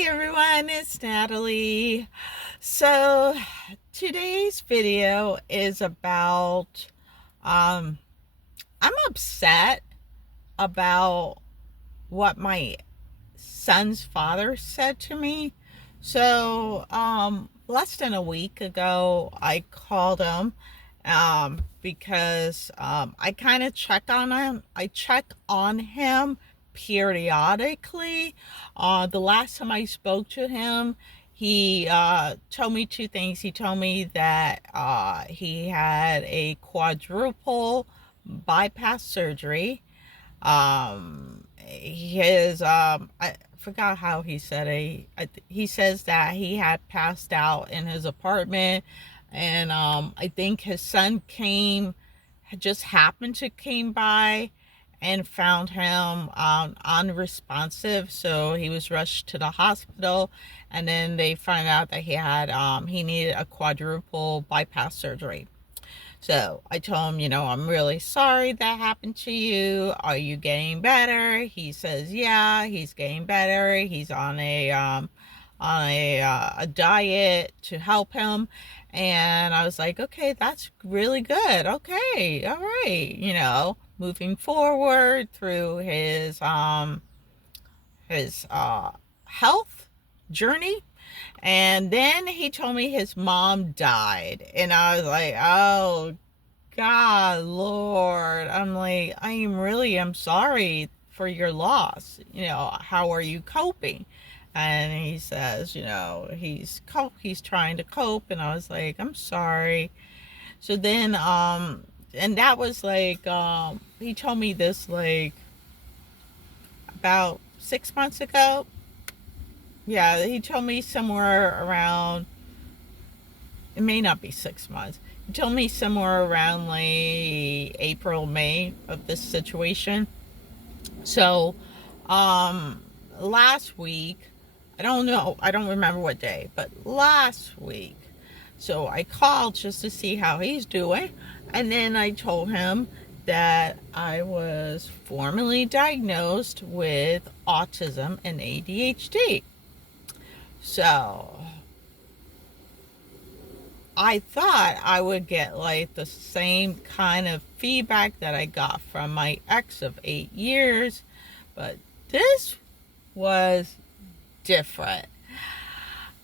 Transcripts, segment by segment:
Hi everyone, it's Natalie. So today's video is about um I'm upset about what my son's father said to me. So less than a week ago I called him because I kind of check on him. I check on him periodically. The last time I spoke to him, he told me two things. He told me that he had a quadruple bypass surgery. I forgot how he said it. He says that he had passed out in his apartment, and I think his son just happened to came by and found him unresponsive, so he was rushed to the hospital, and then they found out that he needed a quadruple bypass surgery. So I told him, I'm really sorry that happened to you. Are you getting better? He says, yeah, he's getting better. He's on a diet to help him. And I was like, okay, that's really good. Okay, all right. Moving forward through his health journey. And then he told me his mom died. And I was like, oh, God, Lord. I'm sorry for your loss. How are you coping? And he says, he's trying to cope. And I was like, I'm sorry. So then, and that was like, he told me this like about 6 months ago. Yeah, he told me somewhere around, it may not be 6 months. He told me somewhere around like April, May of this situation. So, last week, I don't know, I don't remember what day, but last week, so I called just to see how he's doing. And then I told him that I was formally diagnosed with autism and ADHD. So I thought I would get like the same kind of feedback that I got from my ex of 8 years, but this was different.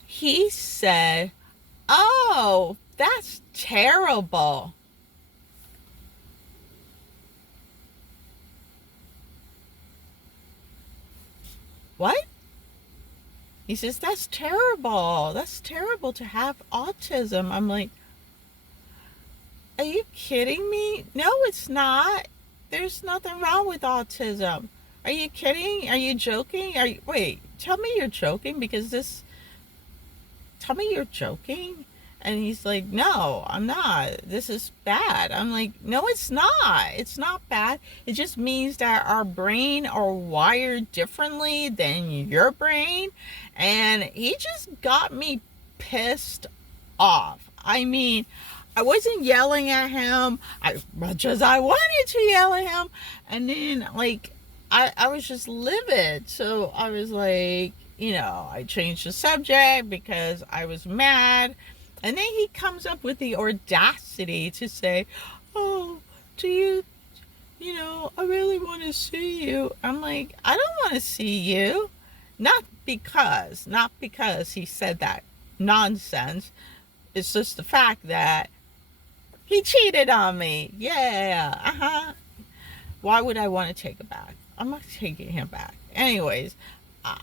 He said, oh, that's terrible. What? He says, that's terrible. That's terrible to have autism. I'm like, are you kidding me? No, it's not. There's nothing wrong with autism. Are you kidding? Are you joking? Wait, tell me you're joking because tell me you're joking. And he's like, no, I'm not. This is bad. I'm like, no, it's not. It's not bad. It just means that our brain are wired differently than your brain. And he just got me pissed off. I mean, I wasn't yelling at him as much as I wanted to yell at him. And then, like, I was just livid. So I was like, I changed the subject because I was mad. And then he comes up with the audacity to say, oh, do you, I really want to see you. I'm like, I don't want to see you. Not because he said that nonsense. It's just the fact that he cheated on me. Yeah, Why would I want to take it back? I'm not taking him back. Anyways, uh,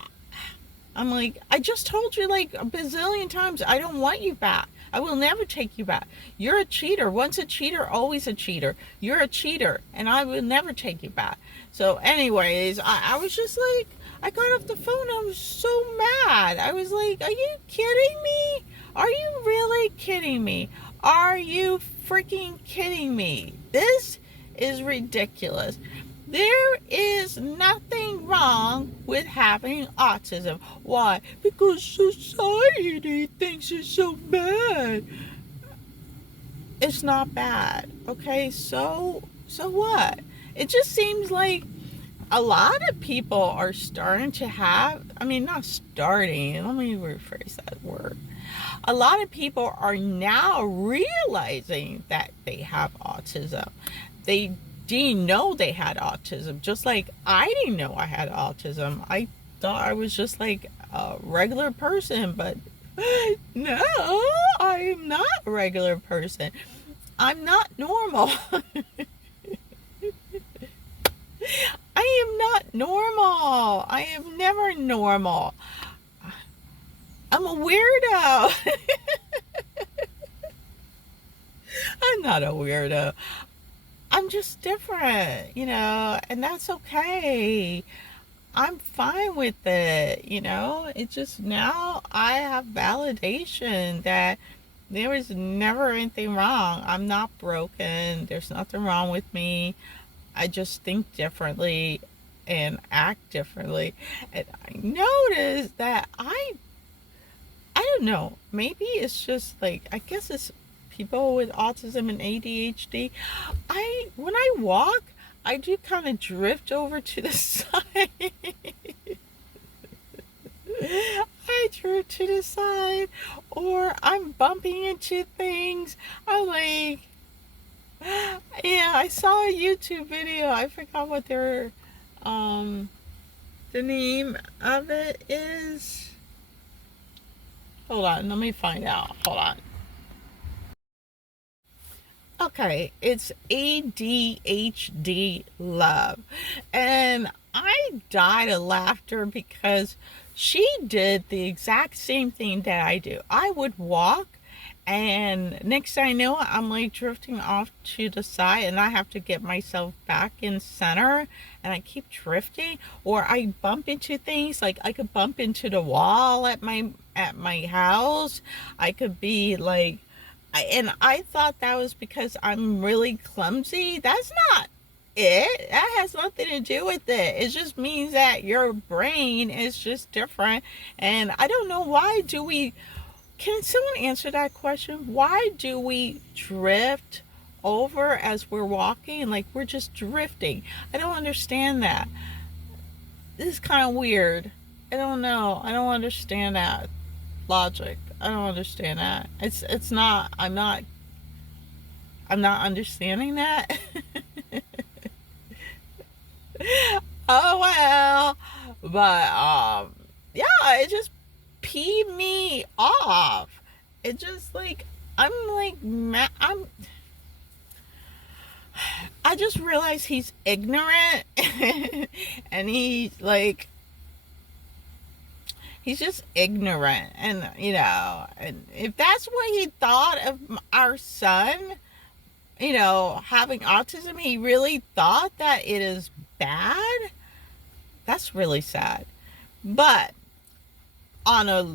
I'm like, I just told you like a bazillion times, I don't want you back. I will never take you back. You're a cheater. Once a cheater, always a cheater. You're a cheater, and I will never take you back. So anyways, I was just like, I got off the phone. I was so mad. I was like, are you kidding me? Are you really kidding me? Are you freaking kidding me? This is ridiculous. There is nothing wrong with having autism. Why? Because society thinks it's so bad. It's not bad. Okay, so what? It just seems like a lot of people are starting to have, I mean, not starting, let me rephrase that word. A lot of people are now realizing that they have autism. They didn't know they had autism, just like I didn't know I had autism. I thought I was just like a regular person, but no, I am not a regular person. I'm not normal. I am not normal. I am never normal. I'm a weirdo. I'm not a weirdo. I'm just different, and that's okay. I'm fine with it, It just now I have validation that there was never anything wrong. I'm not broken. There's nothing wrong with me. I just think differently and act differently. And I noticed that I don't know, maybe it's just like, I guess it's people with autism and ADHD. When I walk, I do kind of drift over to the side. I drift to the side, or I'm bumping into things. I'm like, yeah, I saw a YouTube video. I forgot what the name of it is. Hold on, let me find out. Hold on. Okay, it's ADHD Love. And I died of laughter because she did the exact same thing that I do. I would walk, and next thing I know, I'm like drifting off to the side, and I have to get myself back in center, and I keep drifting, or I bump into things. Like I could bump into the wall at my house. I could be like, and I thought that was because I'm really clumsy. That's not it. That has nothing to do with it. It just means that your brain is just different. And I don't know, why do we, can someone answer that question? Why do we drift over as we're walking? Like we're just drifting. I don't understand that. This is kind of weird. I don't know. I don't understand that logic. I don't understand that. It's not, I'm not understanding that. Oh well. But yeah, it just peed me off. It just like, I'm like I just realized he's ignorant. And he's just ignorant. And and if that's what he thought of our son, having autism, he really thought that it is bad. That's really sad. But on a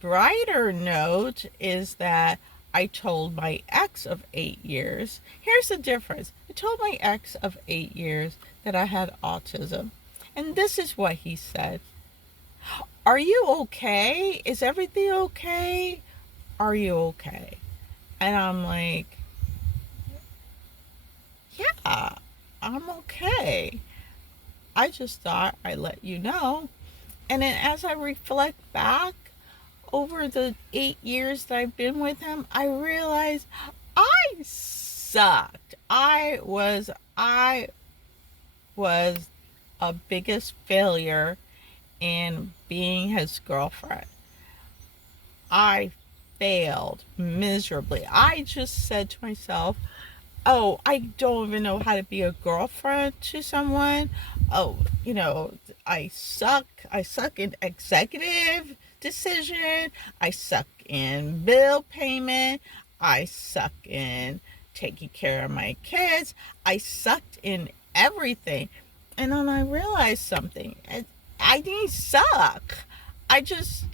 brighter note is that I told my ex of 8 years. Here's the difference. I told my ex of 8 years that I had autism. And this is what he said. Are you okay? Is everything okay? Are you okay? And I'm like, yeah, I'm okay. I just thought I'd let you know. And then as I reflect back over the 8 years that I've been with him, I realized I sucked. I was a biggest failure in being his girlfriend. I failed miserably. I just said to myself, oh, I don't even know how to be a girlfriend to someone. Oh, I suck. I suck in executive decision. I suck in bill payment. I suck in taking care of my kids. I sucked in everything. And then I realized something. I didn't suck. I just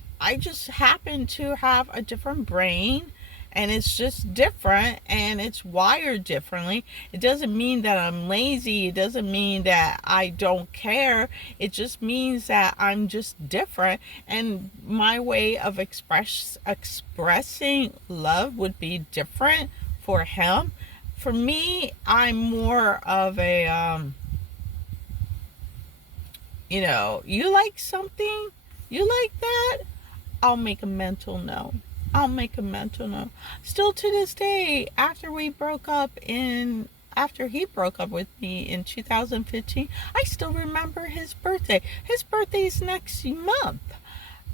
happen to have a different brain, and it's just different, and it's wired differently. It doesn't mean that I'm lazy. It doesn't mean that I don't care. It just means that I'm just different, and my way of expressing love would be different for him. For me, I'm more of a You like something, you like that, I'll make a mental note. I'll make a mental note. Still to this day, after he broke up with me in 2015, I still remember his birthday. His birthday's next month.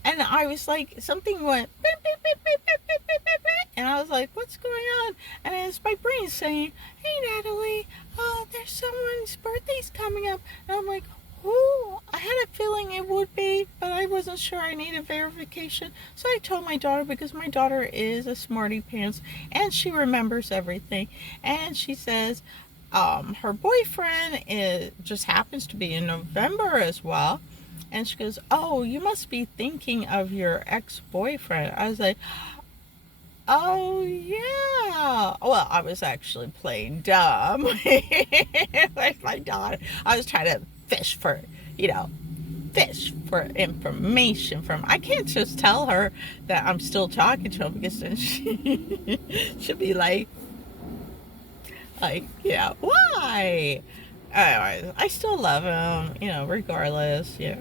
And I was like, something went beep, beep, beep, beep, beep, beep, beep, beep, beep. And I was like, what's going on? And it's my brain saying, hey, Natalie, there's someone's birthday's coming up. And I'm like, who? I had a feeling it would be, but I wasn't sure. I needed verification. So I told my daughter, because my daughter is a smarty pants and she remembers everything. And she says, her boyfriend just happens to be in November as well. And she goes, oh, you must be thinking of your ex-boyfriend. I was like, oh, yeah. Well, I was actually playing dumb with my daughter. I was trying to fish for, fish for information from. I can't just tell her that I'm still talking to him, because then she'll be like, yeah, why? Anyways, I still love him, regardless, yeah.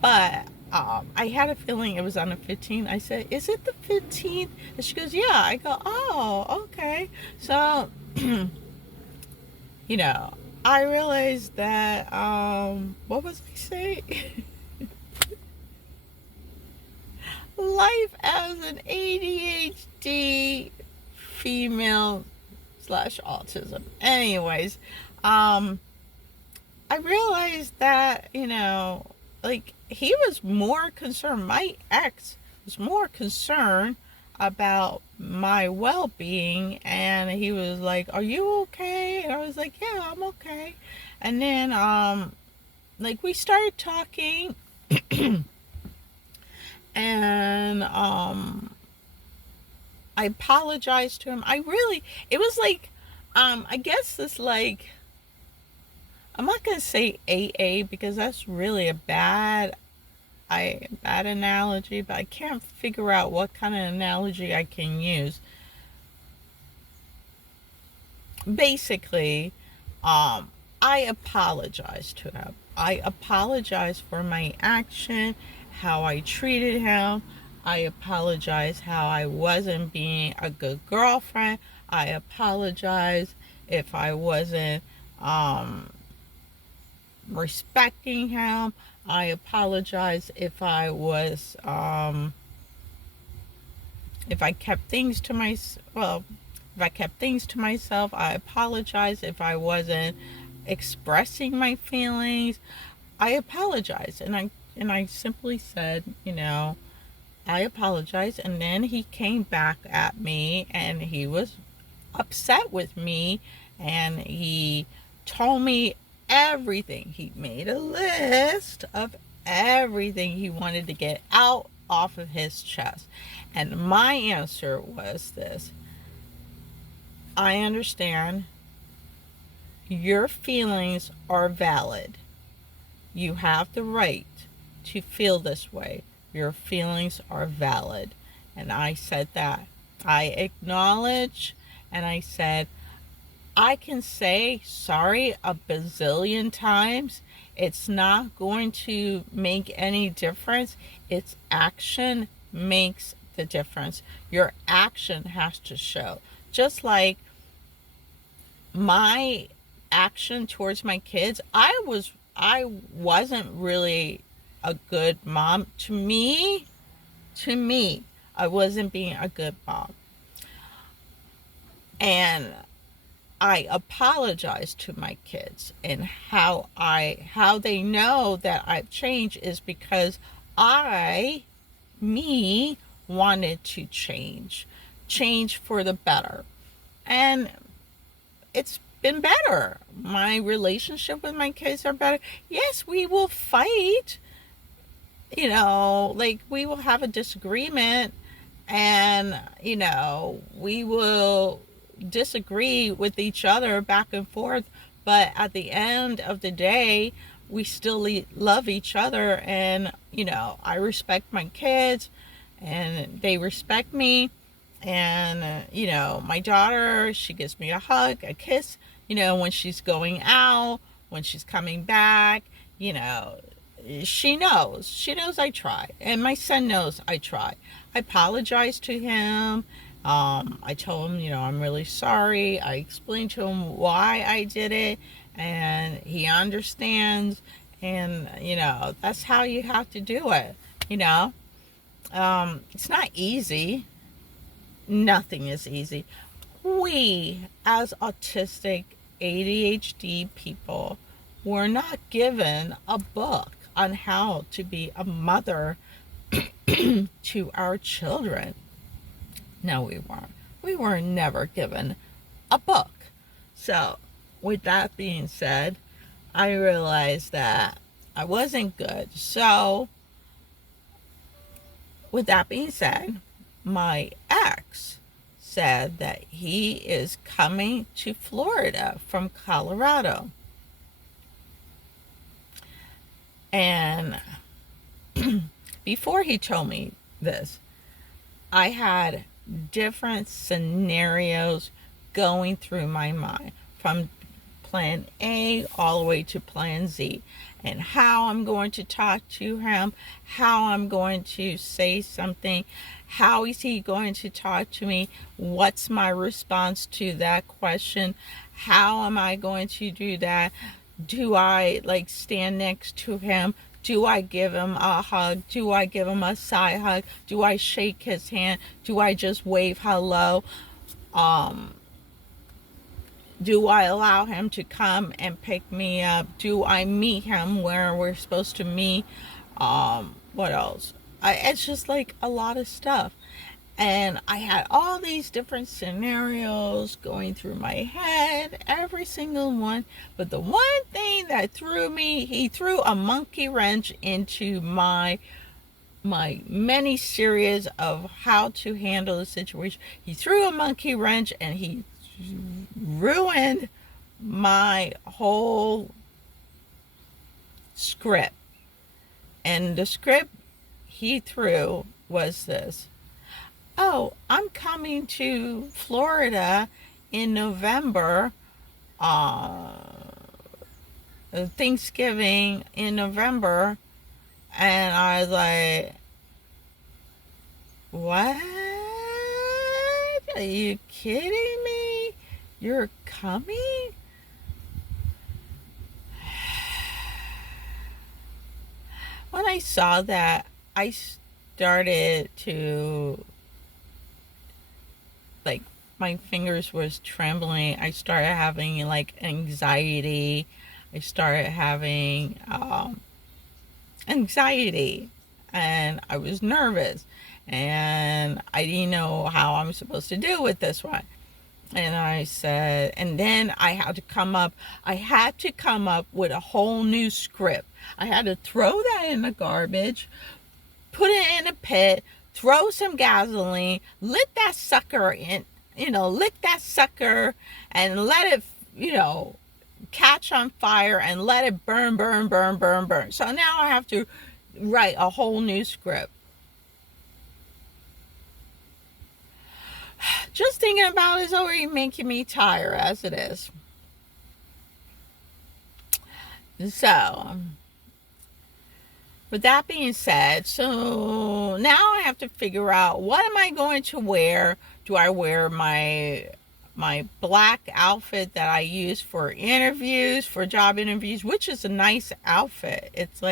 But I had a feeling it was on the 15th. I said, is it the 15th? And she goes, yeah. I go, oh, okay. So, I realized that, what was I saying? Life as an ADHD female / autism. Anyways, I realized that, he was more concerned, my ex was more concerned about my well-being, and he was like, are you okay? And I was like, yeah, I'm okay. And then, we started talking, and, I apologized to him. It was like, I guess this, I'm not going to say AA, because that's really a bad analogy, but I can't figure out what kind of analogy I can use. Basically, I apologize to him. I apologize for my action, how I treated him. I apologize how I wasn't being a good girlfriend. I apologize if I wasn't respecting him. I apologize if I was if I kept things to myself. I apologize if I wasn't expressing my feelings. I apologize, and I simply said, I apologize. And then he came back at me, and he was upset with me, and he told me everything. He made a list of everything he wanted to get out off of his chest. And my answer was this: I understand. Your feelings are valid. You have the right to feel this way. Your feelings are valid. And I said that. I acknowledge, and I said, I can say sorry a bazillion times. It's not going to make any difference. Its action makes the difference. Your action has to show. Just like my action towards my kids, I wasn't really a good mom. To me, I wasn't being a good mom. And I apologize to my kids, and how they know that I've changed is because me wanted to change for the better. And it's been better. My relationship with my kids are better. Yes, we will fight. We will have a disagreement, and, we will disagree with each other back and forth. But at the end of the day, we still love each other. And, I respect my kids, and they respect me. And, my daughter, she gives me a hug, a kiss, when she's going out, when she's coming back, she knows. She knows I try. And my son knows I try. I apologize to him. I told him, I'm really sorry. I explained to him why I did it, and he understands. And, that's how you have to do it, It's not easy. Nothing is easy. We, as autistic ADHD people, were not given a book on how to be a mother to our children. No, we weren't. We were never given a book. So, with that being said, I realized that I wasn't good. So, with that being said, my ex said that he is coming to Florida from Colorado. And before he told me this, I had different scenarios going through my mind, from plan A all the way to plan Z, and how I'm going to talk to him, how I'm going to say something, how is he going to talk to me, what's my response to that question, how am I going to do that, do I stand next to him, do I give him a hug, do I give him a side hug, do I shake his hand, do I just wave hello, do I allow him to come and pick me up, do I meet him where we're supposed to meet, what else, it's just a lot of stuff. And I had all these different scenarios going through my head, every single one. But the one thing that he threw a monkey wrench into my many series of how to handle the situation. He threw a monkey wrench and he ruined my whole script. And the script he threw was this: oh, I'm coming to Florida in November, Thanksgiving in November. And I was like, what? Are you kidding me? You're coming? When I saw that, I started to, my fingers was trembling. I started having anxiety. I started having anxiety, and I was nervous, and I didn't know how I'm supposed to deal with this one. And I said, and then I had to come up with a whole new script. I had to throw that in the garbage, put it in a pit, throw some gasoline, lit that sucker and let it, catch on fire and let it burn. So now I have to write a whole new script. Just thinking about it is already making me tired as it is. So, with that being said, so now I have to figure out, what am I going to wear? Do I wear my black outfit that I use for interviews, for job interviews, which is a nice outfit. It's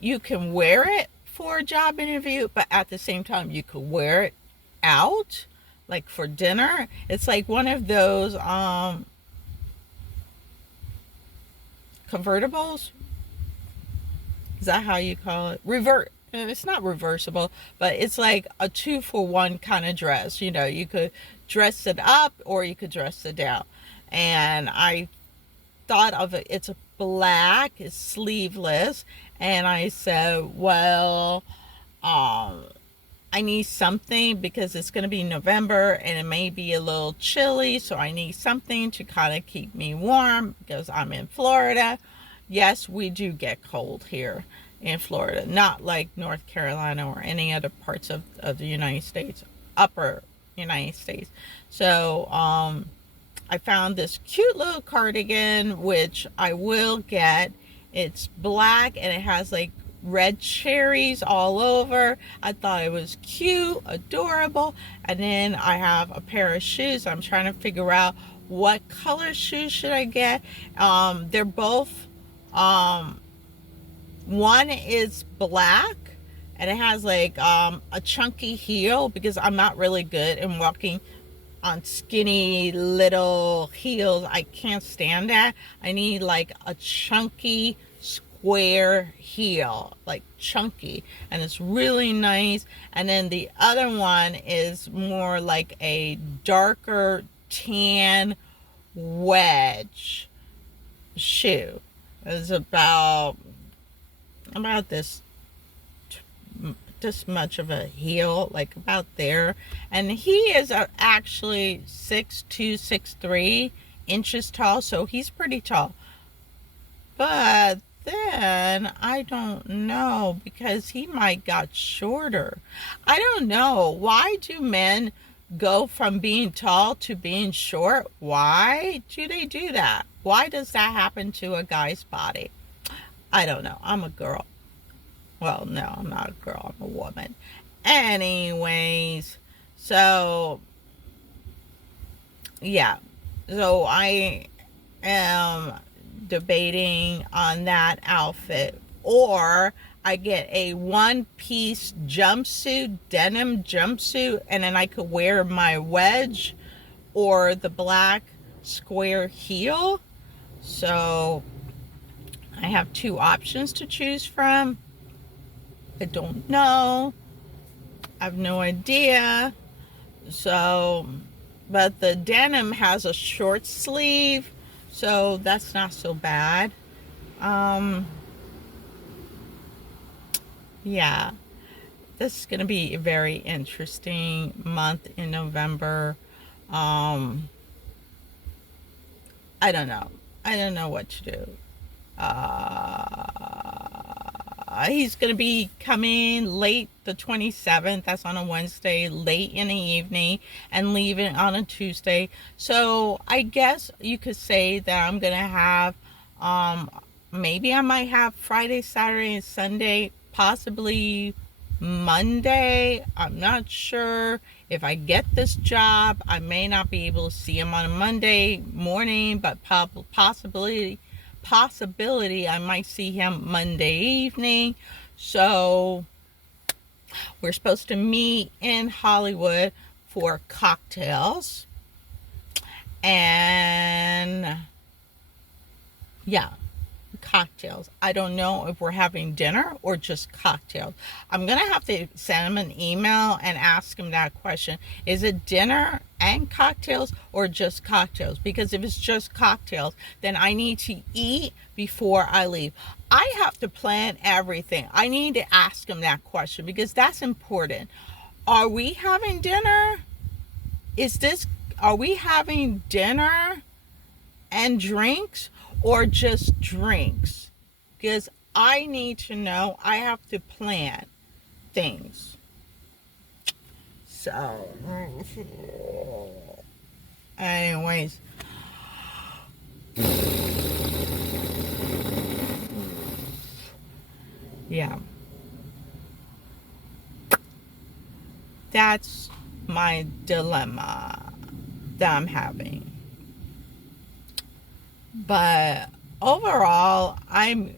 you can wear it for a job interview, but at the same time you could wear it out, for dinner. It's one of those convertibles. Is that how you call it? It's not reversible, but it's a 2-for-1 kind of dress. You could dress it up or you could dress it down. And I thought of it, it's a black, it's sleeveless. And I said, well, I need something because it's going to be November and it may be a little chilly. So I need something to kind of keep me warm because I'm in Florida. Yes, we do get cold here in Florida, not like North Carolina or any other parts of the United States, upper United States. So I found this cute little cardigan, which I will get It's black and it has like red cherries all over. I thought it was cute, adorable. And then I have a pair of shoes. I'm trying to figure out what color shoes should I get. They're both, one is black and it has like a chunky heel, because I'm not really good in walking on skinny little heels. I can't stand that. I need like a chunky square heel, like chunky, and it's really nice. And then the other one is more like a darker tan wedge shoe. It's about this much of a heel, like about there. And he is actually 6'2", 6'3" inches tall, so he's pretty tall. But then I don't know, because he might got shorter. I don't know. Why do men go from being tall to being short? Why do they do that? Why does that happen to a guy's body? I don't know. I'm a girl. Well, no, I'm not a girl. I'm a woman. Anyways, so yeah. So I am debating on that outfit, or I get a one-piece jumpsuit, denim jumpsuit, and then I could wear my wedge or the black square heel. So I have two options to choose from. I don't know. I have no idea. So, but the denim has a short sleeve, so that's not so bad. Yeah, this is going to be a very interesting month in November. I don't know. I don't know what to do. He's going to be coming late the 27th. That's on a Wednesday, late in the evening, and leaving on a Tuesday. So I guess you could say that I'm going to have, maybe I might have Friday, Saturday, and Sunday, possibly Monday. I'm not sure. If I get this job, I may not be able to see him on a Monday morning, but possibility I might see him Monday evening. So we're supposed to meet in Hollywood for cocktails, and yeah, cocktails. I don't know if we're having dinner or just cocktails. I'm gonna have to send him an email and ask him that question. Is it dinner and cocktails or just cocktails? Because if it's just cocktails, then I need to eat before I leave. I have to plan everything. I need to ask him that question, because that's important. Are we having dinner? Are we having dinner and drinks, or just drinks? Because I need to know. I have to plan things. So, anyways, yeah, that's my dilemma that I'm having. But overall, I'm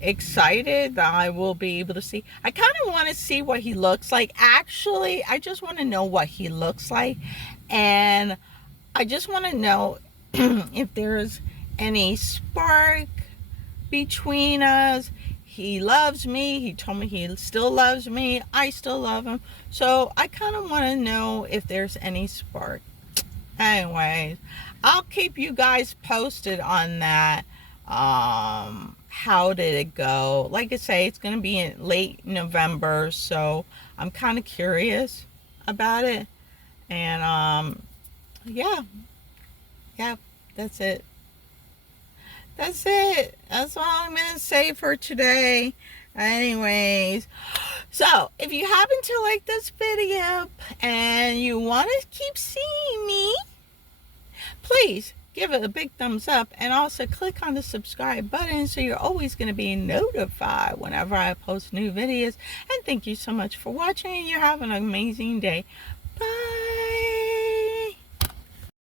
excited that I will be able to see. I kind of want to see what he looks like. Actually, I just want to know what he looks like. And I just want to know if there's any spark between us. He loves me. He told me he still loves me. I still love him. So I kind of want to know if there's any spark. Anyways, I'll keep you guys posted on that. How did it go? Like I say, it's going to be in late November, so I'm kind of curious about it. And yeah, that's it. That's it. That's all I'm going to say for today. Anyways, so if you happen to like this video and you want to keep seeing me, please give give it a big thumbs up, and also click on the subscribe button so you're always going to be notified whenever I post new videos. And thank you so much for watching. You're having an amazing day.